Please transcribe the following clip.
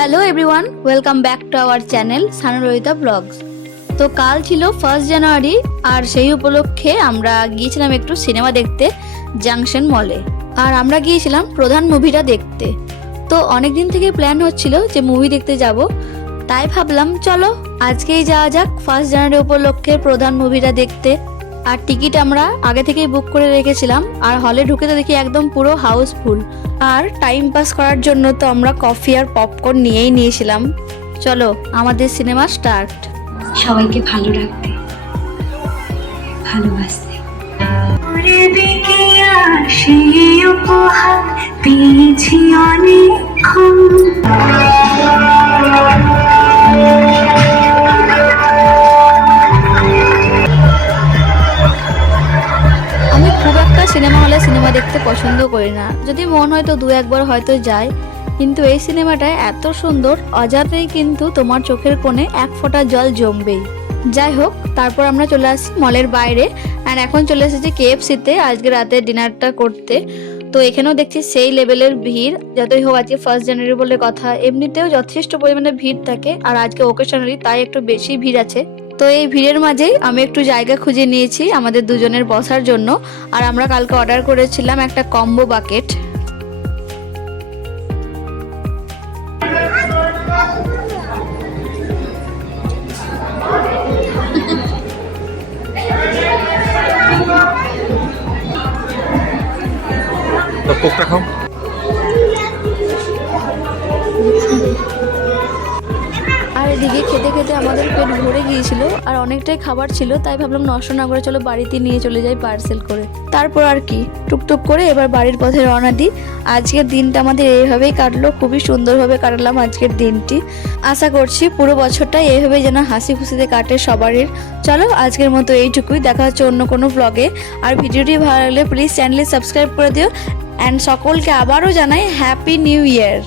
Hello everyone welcome back to our channel Sanurhita blogs তো কাল ছিল ফার্স্ট জানুয়ারি আর সেই উপলক্ষে আমরা গিয়েছিলাম একটু সিনেমা দেখতে জাংশন মলে আর আমরা গিয়েছিলাম প্রধান মুভিটা দেখতে। তো অনেক দিন থেকে প্ল্যান হচ্ছিল যে মুভি দেখতে যাব, তাই ভাবলাম চলো, আজকেই যাওয়া যাক ফার্স্ট জানুয়ারি উপলক্ষে প্রধান মুভিটা দেখতে। আর টিকিট আমরা আগে থেকেই বুক করে রেখেছিলাম আর হলে ঢুকে তো দেখি একদম পুরো হাউসফুল আর টাইম পাস করার জন্য তো আমরা কফি আর পপকর্ন নিয়েই নিয়েছিলাম। চলো আমাদের সিনেমা স্টার্ট সবাইকে ভালো রাখতে ভালোবাসতে উপহার পেয়েছি অনেকক্ষণ সিনেমা সিনেমা দেখতে পছন্দ করি না। যদি মন হয় তো দু একবার হয়তো যায় কিন্তু এই সিনেমাটায় এত সুন্দর অজাতেই কিন্তু তোমার চোখের কোণে এক ফোঁটা জল জমবেই। যাই হোক, তারপর আমরা চলে আসি মলের বাইরে। আর এখন চলে এসেছি কেএফসিতে, আজকে রাতে ডিনারটা করতে। তো এখানেও দেখছি সেই লেভেলের ভিড়। যতই হোক, আজকে ফার্স্ট জানুয়ারি বলে কথা। এমনিতেও যথেষ্ট পরিমাণে ভিড় থাকে। আর আজকে ওকেশনারি তাই একটু বেশি ভিড় আছে। তো এই ভিড়ের মাঝেই আমি একটু জায়গা খুঁজে নিয়েছি আমাদের দুজনের বসার জন্য। আর আমরা কালকে অর্ডার করেছিলাম একটা কম্বো বাকেট খাও। খেতে আমাদের পেট ভরে গিয়েছিল আর অনেকটাই খাবার ছিল, তাই ভাবলাম নষ্ট না করে চলো বাড়িতে নিয়ে চলে যাই পার্সেল করে। তারপর আর কি, টুকটুক করে এবার বাড়ির পথে রওনা দিই। আজকের দিনটা আমাদের এইভাবেই কাটলো, খুবই সুন্দরভাবে কাটালাম আজকের দিনটি। আশা করছি পুরো বছরটা এইভাবে যেন হাসি খুশিতে কাটে সবারই। চলো আজকের মতো এইটুকুই, দেখা হচ্ছে অন্য কোনো ব্লগে আর ভিডিওটি ভালো লাগলে প্লিজ চ্যানেলে সাবস্ক্রাইব করে দিও। অ্যান্ড সকলকে আবারও জানাই হ্যাপি নিউ ইয়ার